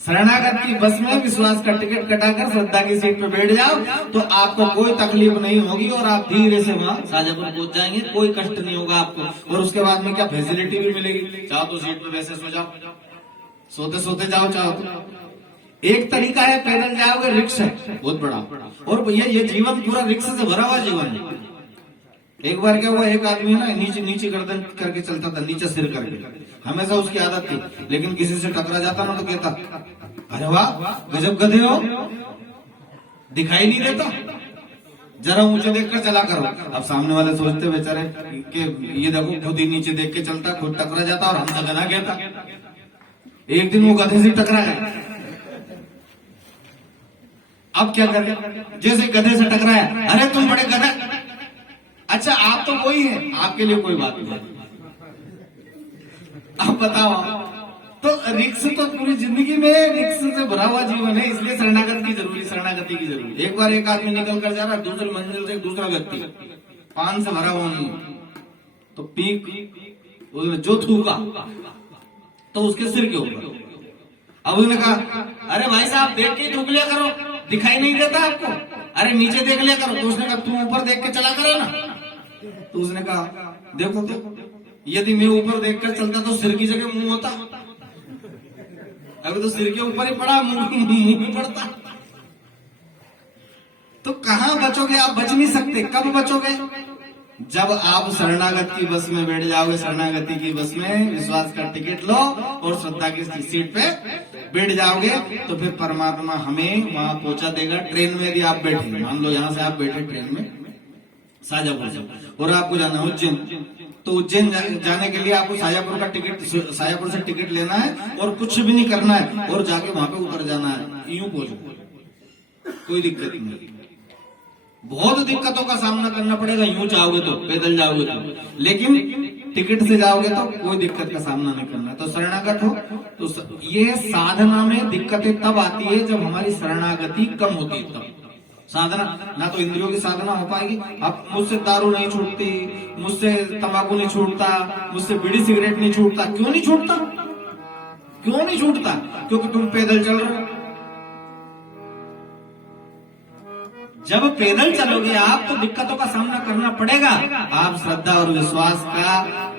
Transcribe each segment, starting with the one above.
शरणागत की बस में विश्वास का टिकट कटाकर श्रद्धा की सीट पे बैठ जाओ तो आपको कोई तकलीफ नहीं होगी और आप धीरे से वहां शाजापुर पहुंच जाएंगे, कोई कष्ट नहीं होगा आपको। और उसके बाद में क्या फैसिलिटी भी मिलेगी, चाहो तो सीट पे वैसे सो जाओ, सोते सोते जाओ, चाहो तो। एक तरीका है पैदल जाओगे, रिक्शा बहुत बड़ा, और ये जीवन पूरा रिक्शा से भरा हुआ जीवन है। एक बार क्या हुआ, एक आदमी ना नीचे नीचे गर्दन करके चलता था, नीचे सिर करके, हमेशा उसकी आदत थी, लेकिन किसी से टकरा जाता ना तो कहता अरे वाह गजब गधे हो, दिखाई नहीं देता, जरा ऊंचे देखकर चला करो। अब सामने वाले सोचते बेचारे कि ये देखो खुद ही नीचे देख के चलता, खुद टकरा जाता और हमसे गधा कहता। एक दिन वो गधे से टकरा है, अब क्या करें, जैसे गधे से टकराया, अरे तुम बड़े गधा, अच्छा आप तो वही है, आपके लिए कोई बात नहीं, आप बताओ। तो रिक्स तो पूरी जिंदगी में रिक्स से भरा हुआ जीवन है, इसलिए शरणागत की जरूरी, शरणागति की जरूरी। एक बार एक आदमी निकल कर जा रहा है दूसरी मंजिल से, दूसरा व्यक्ति पान से भरा हुआ नहीं, तो पीक उसने जो थूका तो उसके सिर के ऊपर। अब उसने कहा अरे भाई साहब देख के थूक लिया करो, दिखाई नहीं देता आपको, अरे नीचे देख लिया करो। तो उसने कहा तुम ऊपर देख के चला करो ना। तो उसने कहा देखो तो यदि मैं ऊपर देखकर चलता तो सिर की जगह मुंह होता, अभी तो सिर के ऊपर ही पड़ा, मुंह में पड़ता। तो कहां बचोगे आप, बच नहीं सकते। कब बचोगे, जब आप शरणागत की बस में बैठ जाओगे, शरणागति की बस में विश्वास का टिकट लो और श्रद्धा की सीट पे बैठ जाओगे, तो फिर परमात्मा हमें वहां पहुंचा देगा। ट्रेन में यदि आप बैठे, मान लो यहां से आप बैठे ट्रेन में शाजापुर से, और आपको जाना है उज्जैन, तो उज्जैन जाने के लिए आपको शाजापुर का टिकट, शाजापुर से टिकट लेना है और कुछ भी नहीं करना है, और जाके वहां पे उतर जाना है, यूं पहुंचो, कोई दिक्कत नहीं। बहुत दिक्कतों का सामना करना पड़ेगा यूं चाहोगे तो, पैदल जाओगे तो, लेकिन टिकट से जाओगे तो कोई दिक्कत का सामना नहीं करना। तो शरणागत हो तो ये साधना में दिक्कतें तब आती है जब हमारी शरणागति कम होती है, तब साधना, ना तो इंद्रियों की साधना हो पाएगी। अब मुझसे दारू नहीं छूटती, मुझसे तंबाकू नहीं छूटता, मुझसे बीड़ी सिगरेट नहीं छूटता, क्यों नहीं छूटता, क्यों नहीं छूटता, क्योंकि तुम पैदल चल रहे हो। जब पैदल चलोगे आप तो दिक्कतों का सामना करना पड़ेगा। आप श्रद्धा और विश्वास का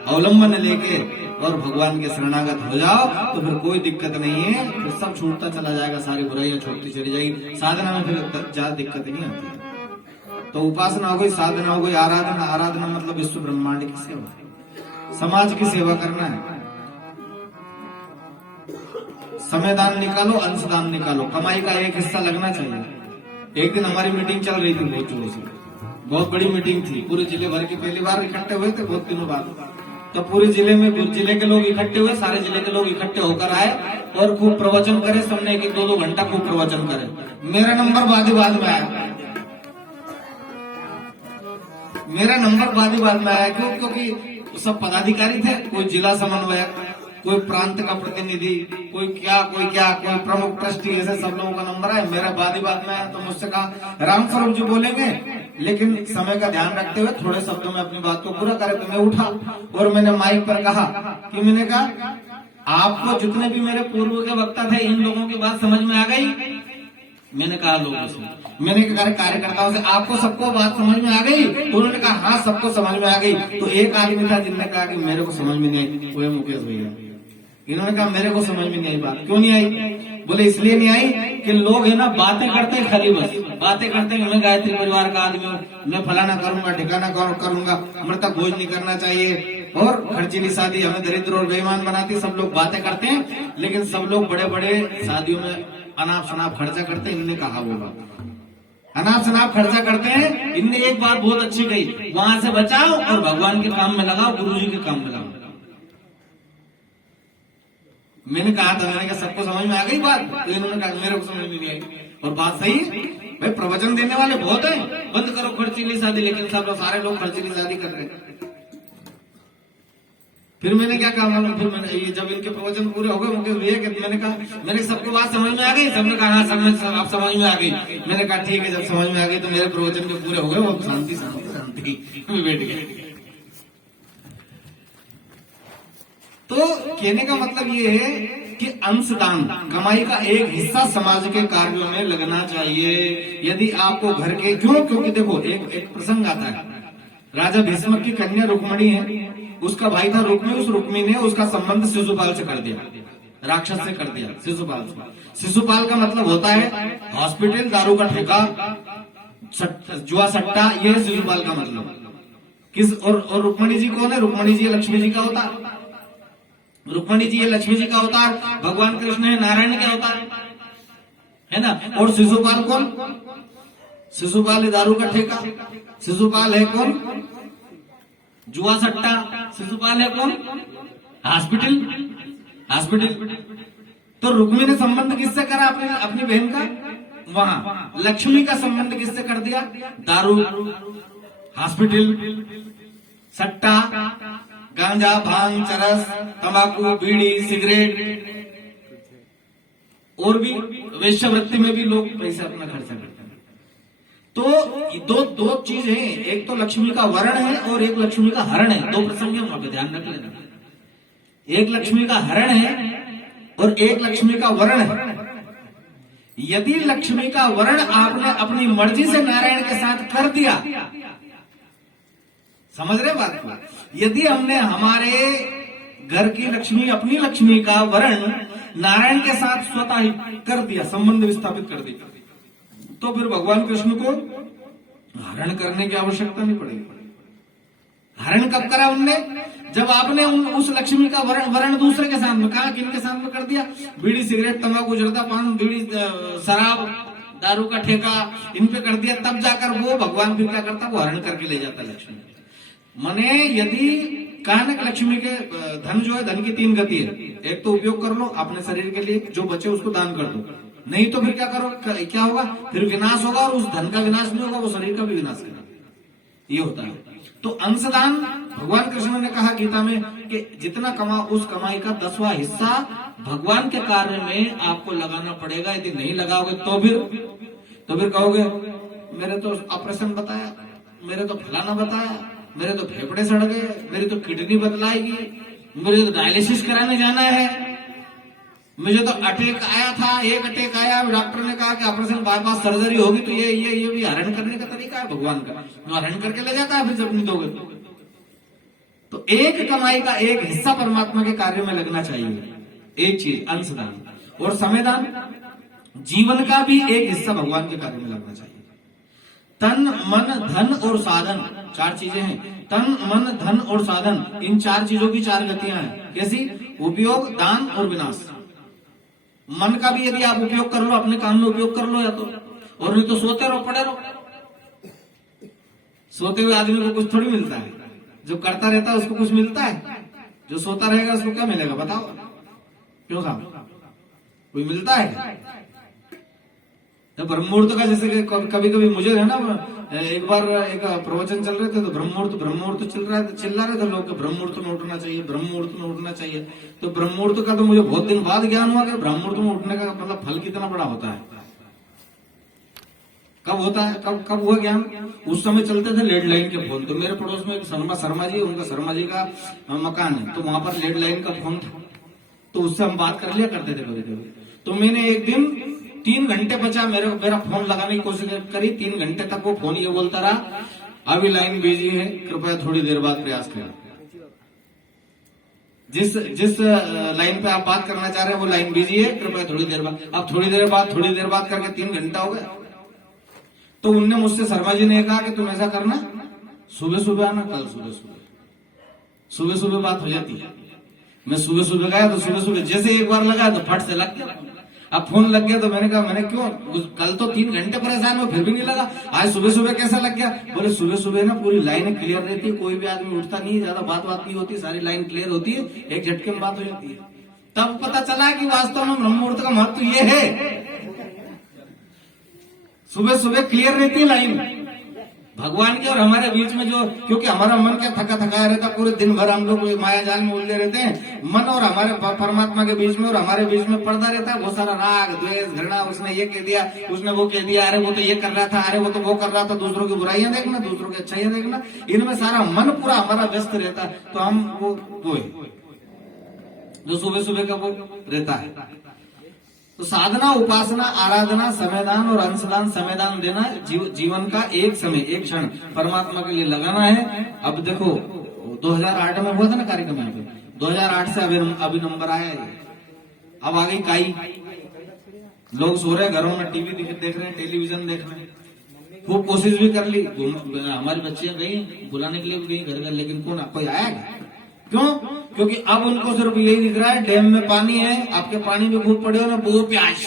अवलंबन लेके और भगवान के शरणागत हो जाओ तो फिर कोई दिक्कत नहीं है, फिर सब छूटता चला जाएगा, सारी बुराइयां छूटती चली जाएगी। साधना में फिर ज्यादा दिक्कत नहीं आती। तो उपासना हो गई, साधना हो गई, आराधना, आराधना मतलब विश्व ब्रह्मांड की सेवा, समाज की सेवा करना है। समय दान निकालो, अंशदान निकालो, कमाई का एक हिस्सा लगना चाहिए। एक दिन हमारी मीटिंग चल रही थी बहुत जोर से, बहुत बड़ी मीटिंग थी, पूरे जिले भर की पहली बार इकट्ठे हुए थे बहुत दिनों बाद। तो पूरे जिले में, जिले के लोग इकट्ठे हुए, सारे जिले के लोग इकट्ठे होकर आए और खूब प्रवचन करे, सबने एक 1-2 घंटा खूब प्रवचन करे। मेरा नंबर बाद में आया, मेरा नंबर बाद में आया। क्यों? क्योंकि सब पदाधिकारी थे, कोई जिला समन्वयक, कोई प्रांत का प्रतिनिधि, कोई क्या, कोई प्रमुख ट्रस्टी, ऐसे सब लोगों का नंबर है। मेरा बाद में आया। तो मुझसे कहा राम स्वरूप जी बोलेंगे, लेकिन समय का ध्यान रखते हुए थोड़े शब्दों में अपनी बात को पूरा करें। तो मैं उठा और मैंने माइक पर कहा कि मैंने कहा आपको जितने भी मेरे पूर्व के वक्ता थे, इन लोगों की बात समझ में आ गई। मैंने कहा लोगों से, मैंने कार्यकर्ताओं से, आपको सबको बात समझ में आ गई? तो उन्होंने कहा हाँ सबको समझ में आ गई। तो एक आदमी था जिनने कहा कि मेरे को समझ में नहीं आई, वो मुकेश भैया। इन्होंने कहा मेरे को समझ में नहीं आई बात। क्यों नहीं आई? बोले इसलिए नहीं आई कि लोग है ना बातें करते हैं, खाली बस बातें करते हैं, मैं गायत्री परिवार का आदमी हूँ, मैं फलाना करूंगा, ठिकाना करूंगा, मृतक भोज नहीं करना चाहिए, और खर्चीली शादी हमें दरिद्र और बेईमान बनाती। सब लोग बातें करते हैं, लेकिन सब लोग बड़े बड़े शादियों में अनाप शनाप खर्चा करते हैं। इनने कहा वो बात, अनाप शनाप खर्चा करते हैं। इनने एक बात बहुत अच्छी कही, वहां से बचाओ और भगवान के काम में लगाओ, गुरु जी के काम में लगाओ। मैंने कहा था, मैंने कहा सबको समझ में आ गई बात? तो इन्होंने कहा मेरे को समझ में नहीं आई। और बात सही है भाई, प्रवचन देने वाले बहुत हैं, बंद करो खर्चीली शादी, लेकिन सब सारे लोग खर्चीली शादी कर रहे हैं। फिर मैंने क्या कहा मालूम, फिर मैंने ये जब इनके प्रवचन पूरे हो गए मुकेश भैया के, मैंने कहा मैंने सबको बात समझ में आ गई? सबने कहा हाँ आप समझ में आ गई। मैंने कहा ठीक है, जब समझ में आ गई तो मेरे प्रवचन जो पूरे हो गए वो शांति शांति शांति बैठ गए। तो कहने का मतलब ये है कि अंशदान, कमाई का एक हिस्सा समाज के कार्यों में लगना चाहिए। यदि आपको घर के, क्योंकि देखो एक प्रसंग आता है, राजा भीष्मक की कन्या रुक्मिणी है, उसका भाई था रुक्मी, उस रुक्मी ने उसका संबंध शिशुपाल से कर दिया, राक्षस से कर दिया, शिशुपाल से। शिशुपाल का मतलब होता है हॉस्पिटल, दारू का ठेका, जुआ सट्टा, ये है शिशुपाल का मतलब। किस और रुक्मिणी जी कौन है? रुक्मिणी जी लक्ष्मी जी का होता है, रुक्मिणी जी लक्ष्मी जी का अवतार, भगवान कृष्ण है नारायण के अवतार, है ना। और शिशुपाल कौन? शिशुपाल है दारू का ठेका, शिशुपाल है कौन? जुआ सट्टा, शिशुपाल है कौन? Hospital, hospital. तो रुक्मी ने संबंध किससे करा? अपनी बहन का। वहां लक्ष्मी का संबंध किससे कर दिया? दारू, हॉस्पिटल, सट्टा, गांजा, भांग, चरस, तंबाकू, बीड़ी, सिगरेट, और भी वेश्यावृत्ति में भी लोग पैसे अपना खर्च करते हैं। तो दो चीज है, एक तो लक्ष्मी का वर्ण है और एक लक्ष्मी का हरण है। दो प्रसंग है, वहां पे ध्यान रख लेना। एक लक्ष्मी का हरण है और एक लक्ष्मी का वर्ण है। यदि लक्ष्मी का वर्ण आपने अपनी मर्जी से नारायण के साथ कर दिया, समझ रहे बात को? यदि हमने हमारे घर की लक्ष्मी, अपनी लक्ष्मी का वर्ण नारायण के साथ स्वतः ही कर दिया, संबंध विस्थापित कर दिया, तो फिर भगवान कृष्ण को हरण करने की आवश्यकता नहीं पड़ेगी। हरण कब करा उनने? जब आपने उस लक्ष्मी का वर्ण दूसरे के सामने, कहा किनके सामने कर दिया? बीड़ी, सिगरेट, तंबाकू, जर्दा, पान, बीड़ी, शराब, दारू का ठेका, इन पे कर दिया, तब जाकर वो भगवान फिर क्या करता? वो हरण करके ले जाता लक्ष्मी। मने यदि कहानक लक्ष्मी के धन जो है, धन की तीन गति है। एक तो उपयोग कर लो अपने शरीर के लिए, जो बचे उसको दान कर दो, नहीं तो फिर क्या करो? क्या होगा? फिर विनाश होगा, और उस धन का विनाश नहीं होगा, वो शरीर का भी विनाश करेगा। ये होता है। तो अंशदान, भगवान कृष्ण ने कहा गीता में कि जितना कमाओ उस कमाई का 10वां हिस्सा भगवान के कार्य में आपको लगाना पड़ेगा। यदि नहीं लगाओगे तो फिर कहोगे मेरे तो ऑपरेशन बताया, मेरे तो फलाना बताया, मेरे तो फेफड़े सड़ गए, मेरी तो किडनी बदलाएगी, मुझे तो डायलिसिस कराने जाना है, मुझे तो अटैक आया था, एक अटैक आया, डॉक्टर ने कहा कि ऑपरेशन बाईपास सर्जरी होगी। तो ये भी हरण करने का तरीका है भगवान का, तो हरण करके ले जाता है फिर जब नहीं दोगे तो। एक कमाई का एक हिस्सा परमात्मा के कार्य में लगना चाहिए, एक चीज अंशदान। और समयदान, जीवन का भी एक हिस्सा भगवान के कार्य में लगना चाहिए। तन, मन, धन और साधन, 4 चीजें हैं। तन, मन, धन और साधन, इन 4 चीजों की 4 गतियां हैं। कैसी? उपयोग, दान और विनाश। मन का भी यदि आप उपयोग कर लो, अपने काम में उपयोग कर लो, या तो, और नहीं तो सोते रहो, पड़े रहो। सोते हुए आदमी को कुछ थोड़ी मिलता है, जो करता रहता है उसको कुछ मिलता है, जो सोता रहेगा उसको क्या मिलेगा? बताओ, क्यों साहब? कोई मिलता है? तो ब्रह्ममुहूर्त का, जैसे कभी कभी मुझे है ना, एक बार एक प्रवचन चल रहे थे, तो ब्रह्ममुहूर्त चिल्ला रहे थे लोग, ब्रह्ममुहूर्त में उठना चाहिए, ब्रह्ममुहूर्त में उठना चाहिए। तो ब्रह्ममुहूर्त का तो मुझे बहुत दिन बाद ज्ञान हुआ कि ब्रह्ममुहूर्त में उठने का मतलब फल कितना बड़ा होता है। कब होता है? कब हुआ ज्ञान? उस समय चलते थे लेड लाइन के फोन। तो मेरे पड़ोस में एक शर्मा जी, उनका शर्मा जी का मकान है, तो वहां पर लेड लाइन का फोन था, तो उससे हम बात कर लिया करते थे कभी कभी। तो मैंने एक दिन 3 घंटे बचा मेरा फोन लगाने की कोशिश करी, 3 घंटे तक वो फोन ये बोलता रहा, अभी लाइन बिजी है, कृपया थोड़ी देर बाद प्रयास करें। जिस लाइन पे आप बात करना चाह रहे हैं वो लाइन बिजी है, कृपया थोड़ी देर बाद। अब थोड़ी देर बाद करके 3 घंटा हो गया। तो उनने मुझसे, शर्मा जी ने कहा कि तुम ऐसा करना, सुबह सुबह आना, कल सुबह सुबह बात हो जाती है। मैं सुबह सुबह गया, तो सुबह सुबह जैसे एक बार लगा तो फट से लग गया। अब फोन लग गया, तो मैंने कहा, मैंने क्यों, कल तो 3 घंटे परेशान हुआ फिर भी नहीं लगा, आज सुबह सुबह कैसा लग गया? बोले सुबह सुबह ना पूरी लाइन क्लियर रहती है, कोई भी आदमी उठता नहीं, ज्यादा बात नहीं होती, सारी लाइन क्लियर होती है, एक झटके में बात हो जाती है। तब पता चला कि वास्तव में ब्रह्ममुहूर्त का महत्व ये है, सुबह सुबह क्लियर रहती है लाइन भगवान के और हमारे बीच में। जो, क्योंकि हमारा मन क्या थका रहता, पूरे दिन भर हम लोग माया जाल में उलझे रहते हैं। मन और हमारे परमात्मा के बीच में और हमारे बीच में पर्दा रहता है, बहुत सारा राग, द्वेष, घृणा, उसने ये कह दिया, उसने वो कह दिया, अरे वो तो ये कर रहा था, अरे वो तो वो कर रहा था, दूसरों की बुराइयां देखना, दूसरों की अच्छाइयां देखना, इनमें सारा मन पूरा हमारा व्यस्त रहता है। तो हम वो है। जो सुबह सुबह का वो रहता है। तो साधना, उपासना, आराधना, समयदान और अंशदान, समयदान देना जीवन का एक समय, एक क्षण परमात्मा के लिए लगाना है। अब देखो 2008 में हुआ था ना कार्यक्रम यहाँ पे, 2008 से अभी नंबर आया है। अब आ गई काई, लोग सो रहे घरों में, टीवी देख रहे हैं, टेलीविजन देख रहे हैं। खूब कोशिश भी कर ली, हमारी बच्चियां गई बुलाने के लिए भी गई घर घर, लेकिन कौन कोई आया क्या? क्यों? क्योंकि अब उनको सिर्फ यही दिख रहा है, डैम में पानी है, आपके पानी में खूब पड़े हो ना, वो प्याज।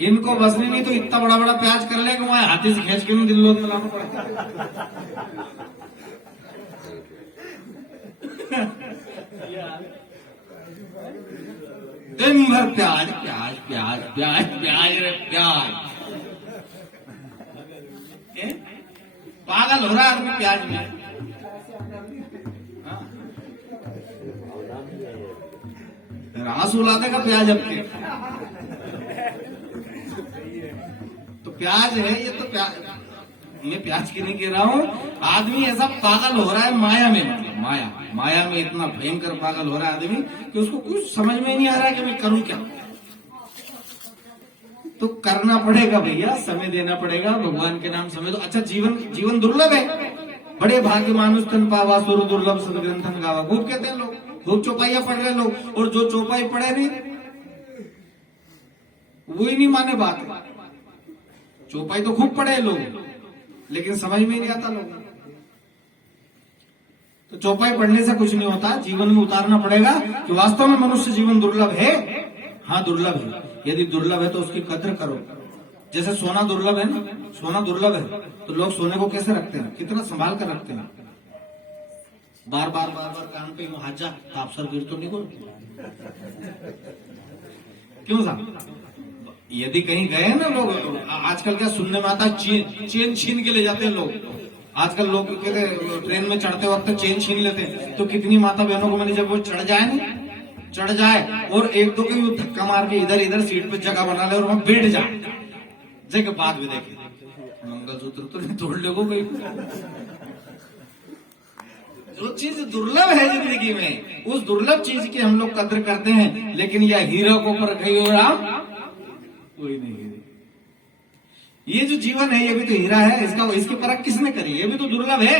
इनको बस नहीं तो इतना बड़ा बड़ा प्याज कर ले कि वहां हाथी से खींच के दिल्लों में लाना पड़ता। दिन भर प्याज प्याज प्याज प्याज प्याज रे प्याज। पागल हो रहा है आदमी प्याज में। आंसू ला देगा प्याज आपके। तो प्याज है ये, तो प्याज, मैं प्याज की नहीं कह रहा हूं, आदमी ऐसा पागल हो रहा है माया में, मतलब माया में इतना भयंकर पागल हो रहा है आदमी कि उसको कुछ समझ में नहीं आ रहा है कि मैं करूं क्या। तो करना पड़ेगा भैया, समय देना पड़ेगा, भगवान के नाम समय दो। अच्छा, जीवन दुर्लभ है, बड़े भाग्य मानुष तन पावा, सुर दुर्लभ सदग्रंथन गावा, खूब कहते हैं लोग, खूब चौपाइयां पढ़ रहे लोग, और जो चौपाई पढ़े नहीं वो ही नहीं माने बात। चौपाई तो खूब पढ़े लोग, लेकिन समझ में नहीं आता लोग। तो चौपाई पढ़ने से कुछ नहीं होता, जीवन में उतारना पड़ेगा कि वास्तव में मनुष्य जीवन दुर्लभ है। हाँ दुर्लभ है, यदि दुर्लभ है तो उसकी कद्र करो। जैसे सोना दुर्लभ है ना, सोना दुर्लभ है तो लोग सोने को कैसे रखते हैं, कितना संभाल कर रखते हैं। बार बार कान पे हाजा ताप सर गिर तो नहीं बोल, क्यों साहब? यदि कहीं गए ना लोग, आजकल क्या सुनने में आता है, चेन छीन के ले जाते हैं लोग। आजकल लोग कहते ट्रेन में चढ़ते वक्त चेन छीन लेते हैं। तो कितनी माता बहनों को मैंने, जब वो चढ़ जाए और एक दो के धक्का मार के इधर सीट पे जगह बना ले और वहां बैठ जाए, जगह बाद में देखे मंगलसूत्र तो नहीं तोड़ ले कोई। जो चीज दुर्लभ है जिंदगी में, उस दुर्लभ चीज की हम लोग कद्र करते हैं, लेकिन यह हीरो को पर कहीं और आप कोई नहीं। ये जो जीवन है ये भी तो हीरा है, इसकी परख किसने करी? ये भी तो दुर्लभ है।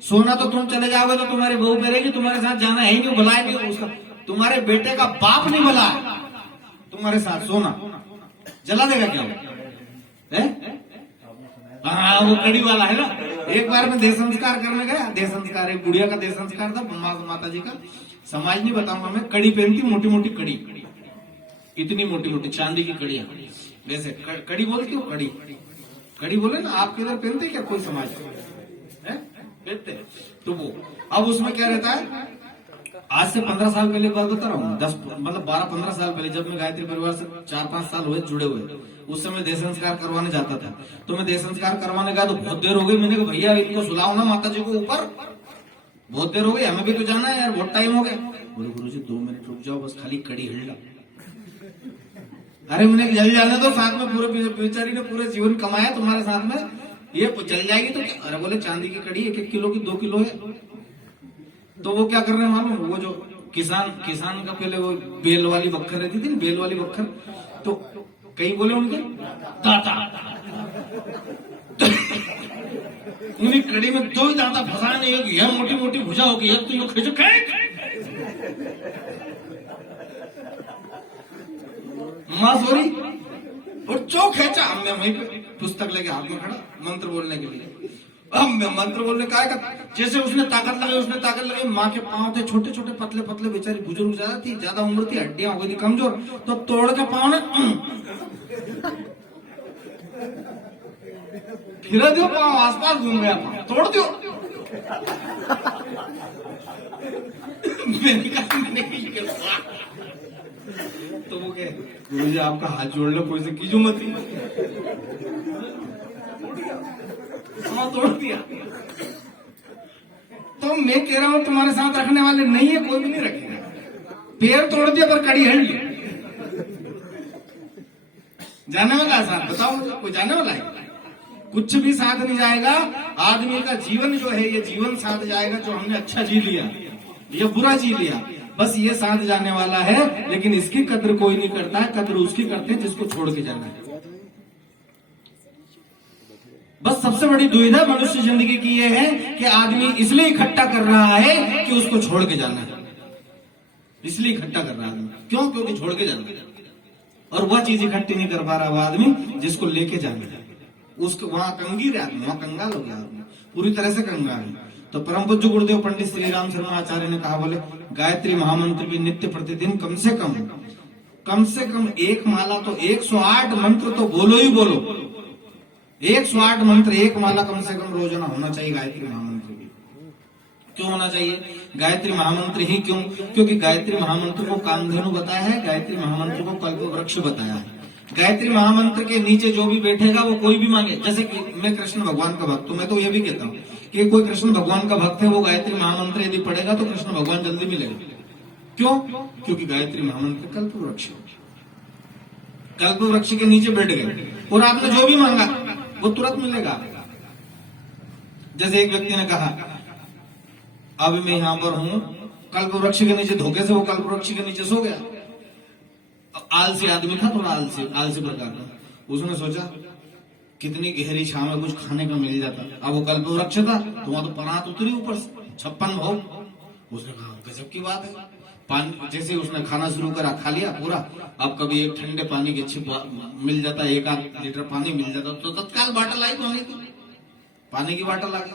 सोना तो तुम चले जाओगे तो तुम्हारी बहू करेगी, तुम्हारे साथ जाना है ही नहीं, बुलाए नहीं उसका, तुम्हारे बेटे का बाप नहीं बुला तुम्हारे साथ, सोना जला देगा क्या है? हाँ वो कड़ी वाला है ना। एक बार मैं देह संस्कार करने गया, देह संस्कार एक बुढ़िया का देह संस्कार था, माता जी का, समाज नहीं बताऊंगा मैं, कड़ी पहनती, मोटी मोटी कड़ी, इतनी मोटी मोटी चांदी की कड़ियां, जैसे कड़ी बोलती हो, कड़ी बोले ना, आपके इधर पहनते क्या कोई समाज पहनते? तो वो अब उसमें क्या रहता है, आज से 15 साल पहले बात बता रहा हूँ, 12-15 साल पहले, जब मैं गायत्री परिवार से 4-5 साल हुए जुड़े हुए, उस समय देह संस्कार करवाने जाता था। तो मैं देह संस्कार करवाने गया तो बहुत देर हो गई, मैंने कहा भैया इनको सुलाओ ना माता जी को ऊपर, बहुत देर हो गई, हमें भी तो जाना है यार, बहुत टाइम हो गया। बोले गुरुजी 2 मिनट रुक जाओ, बस खाली कड़ी हिल। अरे मैंने जल जाने दो, साथ में पूरे बेचारी ने पूरे जीवन कमाया तुम्हारे साथ में, ये जल जाएगी तो क्या? अरे बोले चांदी की कड़ी 1-1 किलो की 2 किलो है। तो वो क्या कर रहे हैं मालूम, वो जो किसान का पहले वो बेल वाली बक्खर रहती थी, बेल वाली बक्खर, तो कई बोले उनके दाता उन्हीं कड़ी में 2 ही दाता फंसाने, एक यह मोटी मोटी भुजा होगी, एक तो यो खींचो मासूरी और चौक खेचा। हमने वहीं पे पुस्तक लेके हाथ में खड़ा, मंत्र बोलने के लिए। अब मैं मंत्र बोलने का जैसे उसने ताकत लगाई, माँ के पांव थे छोटे छोटे पतले पतले, बेचारी बुजुर्ग ज्यादा थी, ज्यादा उम्र थी, हड्डियां हो गई थी कमजोर, तो तोड़ के पांव ने फिरा दियो, पांव आसपास घूम गया, पांव तोड़ दियो। तो वो कहे गुरुजी आपका हाथ जोड़ लो, कोई से कीजो मत, तोड़ दिया। तो मैं कह रहा हूं तुम्हारे साथ रखने वाले नहीं है, कोई भी नहीं रखेगा। पैर तोड़ दिया पर कड़ी हिल ली। जाने वाला है साथ, बताओ कोई जाने वाला है? कुछ भी साध नहीं जाएगा। आदमी का जीवन जो है ये जीवन साध जाएगा जो हमने अच्छा जी लिया या बुरा जी लिया, बस ये साध जाने वाला है। लेकिन इसकी कद्र कोई नहीं करता है, कद्र उसकी करते हैं जिसको छोड़ के जाना है। बस सबसे बड़ी दुविधा मनुष्य जिंदगी की ये है कि आदमी इसलिए इकट्ठा कर रहा है कि उसको छोड़ के जाना है, इसलिए इकट्ठा कर रहा है आदमी। क्यों? क्योंकि छोड़ के जाना है। और वह चीज इकट्ठी नहीं कर पा रहा वो आदमी जिसको लेके जाना है। उसको वहां कंगीर है आदमी, वहां कंगाल हो गया आदमी, पूरी तरह से कंगाल है। तो परम पूज्य गुरुदेव पंडित श्री राम शर्मा आचार्य ने कहा, बोले गायत्री महामंत्र की नित्य प्रतिदिन कम से कम एक माला तो 108 मंत्र तो बोलो ही बोलो। 108 मंत्र एक माला कम से कम रोजाना होना चाहिए गायत्री महामंत्र की। क्यों होना चाहिए गायत्री महामंत्र ही? क्यों? क्योंकि गायत्री महामंत्र को कामधेनु बताया है, गायत्री महामंत्र को कल्प वृक्ष बताया है। गायत्री महामंत्र के नीचे जो भी बैठेगा वो कोई भी मांगे। जैसे कि मैं कृष्ण भगवान का भक्त हूं, मैं तो ये भी कहता हूँ कि कोई कृष्ण भगवान का भक्त है, वो गायत्री महामंत्र यदि पढ़ेगा तो कृष्ण भगवान जल्दी मिलेगा। क्यों? क्योंकि गायत्री महामंत्र कल्प वृक्ष, कल्प वृक्ष के नीचे बैठ गए और आपने जो भी मांगा वो तुरंत मिलेगा। जैसे एक व्यक्ति ने कहा, अब मैं यहां पर हूं, कल्प वृक्ष के नीचे, धोखे से वो कल्प वृक्ष के नीचे सो गया। आलसी आदमी था, थोड़ा आलसी प्रकार का। उसने सोचा कितनी गहरी छाव में कुछ खाने का मिल जाता। अब वो कल्प वृक्ष था तो वहां तो परात उतरी ऊपर से 56 भोग। उसने कहा गजब की बात है। पानी जैसे उसने खाना शुरू करा, खा लिया पूरा। अब कभी एक ठंडे पानी की छिप मिल जाता, 1-8 लीटर पानी मिल जाता तो तत्काल बाटल आई पानी की बाटल आ गई।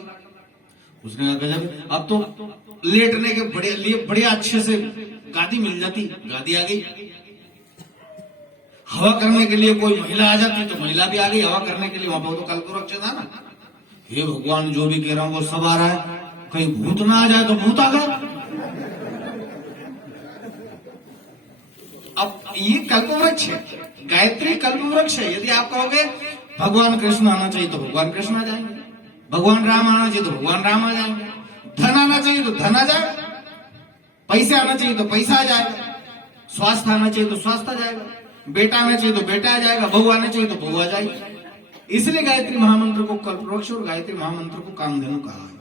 उसने कहा गजब, अब तो लेटने के बढ़िया अच्छे से गादी मिल जाती, गादी आ गई। हवा करने के लिए कोई महिला आ जाती तो महिला भी आ गई हवा करने के लिए। वहां पर तो कल्प वृक्ष था ना। हे भगवान, जो भी कह रहा हूं वो सब आ रहा है, कहीं भूत ना आ जाए तो भूत आ गया। अब ये कल्प वृक्ष है, गायत्री कल्प वृक्ष है। यदि आप कहोगे भगवान कृष्ण आना चाहिए तो भगवान कृष्ण आ जाएंगे, भगवान राम आना चाहिए तो भगवान राम आ जाएंगे, धन आना चाहिए तो धन आ जाएगा, पैसे आना चाहिए तो पैसा आ जाएगा, स्वास्थ्य आना चाहिए तो स्वास्थ्य आ जाएगा, बेटा आना चाहिए तो बेटा आ जाएगा, बहू आना चाहिए तो बहू आ जाएगी। इसलिए गायत्री महामंत्र को कल्पवृक्ष और गायत्री महामंत्र को कामधेनु कहा है,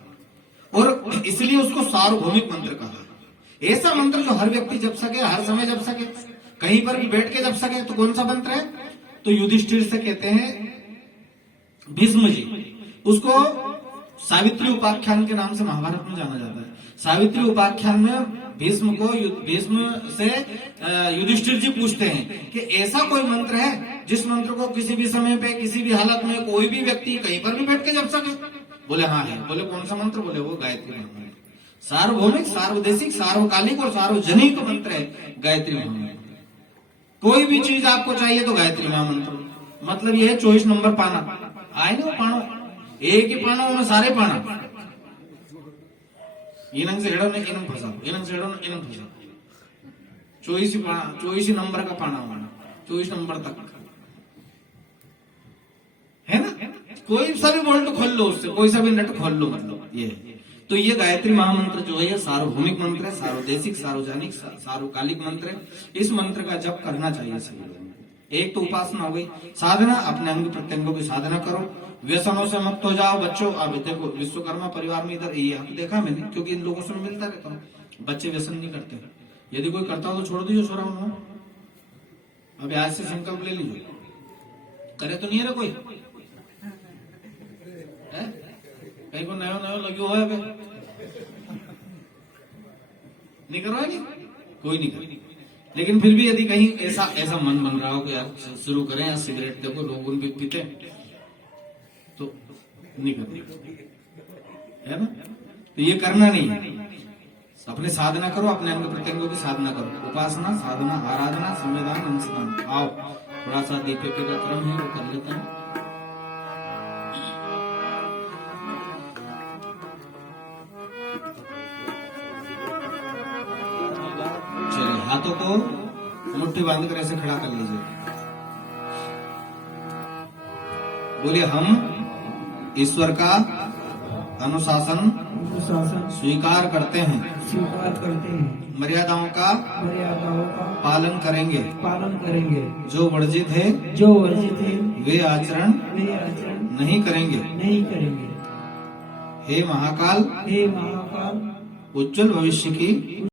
और इसलिए उसको सार्वभौमिक मंत्र कहा है। ऐसा मंत्र जो हर व्यक्ति जप सके, हर समय जप सके, कहीं पर भी बैठ के जप सके। तो कौन सा मंत्र है? तो युधिष्ठिर से कहते हैं भीष्म जी, उसको सावित्री उपाख्यान के नाम से महाभारत में जाना जाता है। सावित्री उपाख्यान में भीष्म से युधिष्ठिर जी पूछते हैं कि ऐसा कोई मंत्र है जिस मंत्र को किसी भी समय पे, किसी भी हालत में कोई भी व्यक्ति कहीं पर भी बैठ के जप सके? बोले हाँ है। बोले कौन सा मंत्र? बोले वो गायत्री महामंत्र। सार्वभौमिक, सार्वदेशिक, सार्वकालिक और सार्वजनिक मंत्र है गायत्री महामंत्र। कोई भी चीज आपको चाहिए तो गायत्री महामंत्र, मतलब ये है 24 नंबर पाना आए ना, वो पानो एक ही पाना उन्हें सारे पाना इनंग से हेड़ो ने इनंग फंसा, इनंग से हेड़ो ने इनंग फंसा, 24 नंबर का पाना होना, 24 नंबर तक है ना। कोई सा भी बोल्ट खोल लो उससे, कोई सा भी नट खोल लो, मतलब ये है। तो ये गायत्री महामंत्र जो है सार्वभौमिक मंत्र है, सार्वदेशिक, सार्वजनिक, सार्वकालिक मंत्र है। इस मंत्र का जप करना चाहिए सभी लोगों को। एक तो उपासना हो गई, साधना, अपने अंग प्रत्यंगों की साधना करो, व्यसनों से मुक्त हो जाओ। बच्चों अब देखो विश्वकर्मा परिवार में इधर ये देखा मैंने, क्योंकि इन लोगों से मिलता रहता हूँ, बच्चे व्यसन नहीं करते। यदि कोई करता हो तो छोड़ दीजिए छोरा उन्होंने, अभी आज से संकल्प ले लीजिए। करे तो नहीं है ना कोई है? कहीं को नयो नयो लगे हुआ है, नहीं करवा नहीं, कोई नहीं कर। लेकिन फिर भी यदि कहीं ऐसा मन बन रहा हो कि यार शुरू करें, या सिगरेट देखो लोग उन भी पीते तो नहीं करनी है ना। तो ये करना नहीं है, अपने साधना करो, अपने अंग प्रत्यंगों की साधना करो, उपासना, साधना, आराधना, संवेदन, अनुष्ठान। आओ थोड़ा सा दीपक का क्रम है वो कर लेते हैं। चलिए हाथों को मुट्ठी बांध कर ऐसे खड़ा कर लीजिए। बोलिए हम ईश्वर का अनुशासन स्वीकार करते हैं, मर्यादाओं का पालन करेंगे, जो वर्जित है वे आचरण नहीं करेंगे। नहीं करेंगे। हे महाकाल, हे महाकाल, उज्जवल भविष्य की